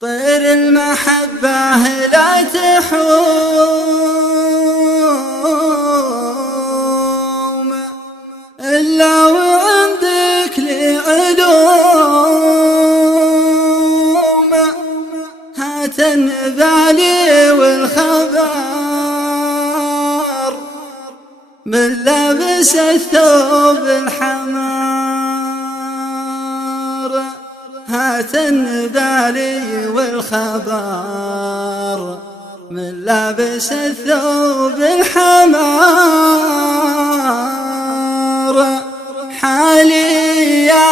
طير المحبة لا تحوم إلا وعندك لي علوم. هات النبالي والخبر من لابس الثوب الحمار. هات النبالي والخبر من لابس الثوب الحمار. حالي يا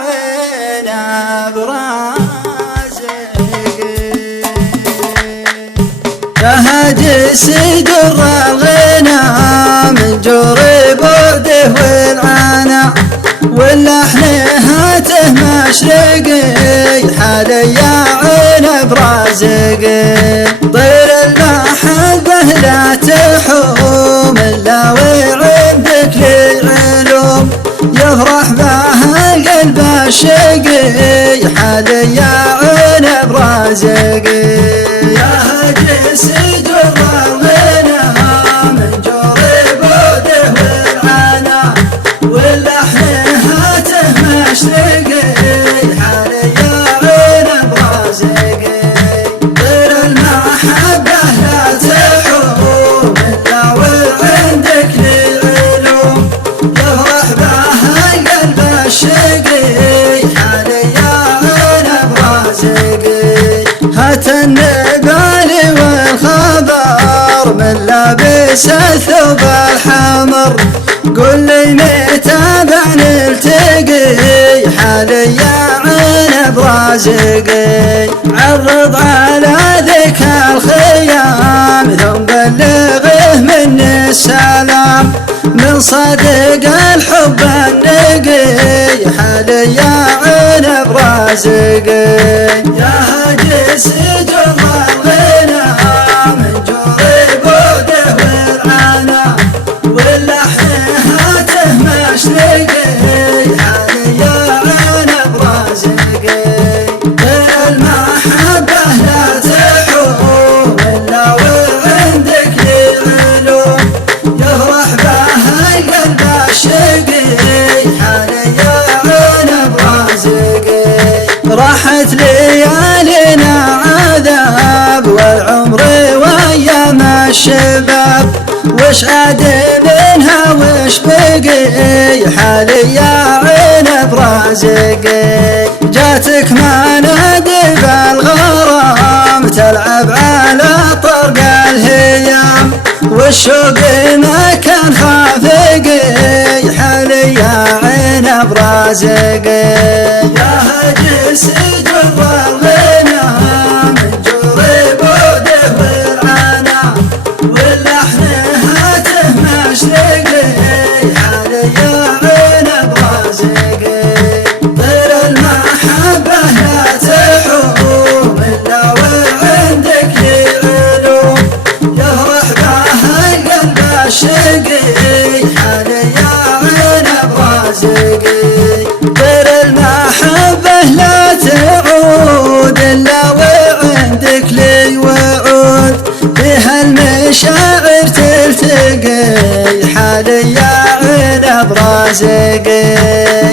عين برازق تهجس در الغنى من جور بعده والعنا واللحن هاته مشرقي. حالي يا عين برازقي طير المحبة لا تحوم إلا وعندك لي علوم. يفرح بها القلب الشقي حالي يا عين برازقي. يا هجس در الغنى من جور بعده والعنا واللحن هاته مشرقي. حالي يا عين برازقي طير المحبة لا تحوم إلا وعندك لي علوم. يفرح بها القلب الشقي حالي يا عين برازقي. هات النبالي والخبر من لابس الثوب الحمر. قل لي متى بنلتقي حالي يا عين برازقي. عرض على ذيك الخيام ثم بلغه مني السلام من صديق الحب النقي. حالي يا عين برازقي. يا هجس در الغنى من جور بعده والعنا واللحن هاته مشرقي. حالي يا عين برازقي طير المحبة لا تحوم إلا وعندك لي علوم. يفرح بها القلب الشقي حالي يا عين برازقي. راحت ليالينا عذاب والعمر وايام الشباب وش عاد منها وش بقي. حالي يا عين برازقي جاتك منادب الغرام تلعب على طرق الهيام والشوق ما كان خافقي. حالي يا عين برازقي. يا هجس در الغنى من جور بعده والعنا واللحن هاته مشرقي. حالي يا عين برازقي طير المحبة لا تحوم إلا وعندك لي علوم. يفرح بها القلب الشقي حالي يا عين برازقي. طير المحبة لا تعود إلا وعندك لي وعود فيها المشاعر تلتقي. حالي يا عين برازقي.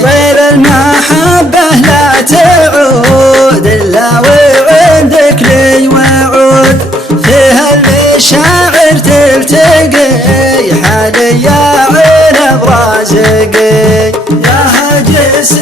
طير المحبة لا تعود إلا وعندك لي وعود فيها المشاعر تلتقي. حالي يا عين برازقي. يا هجس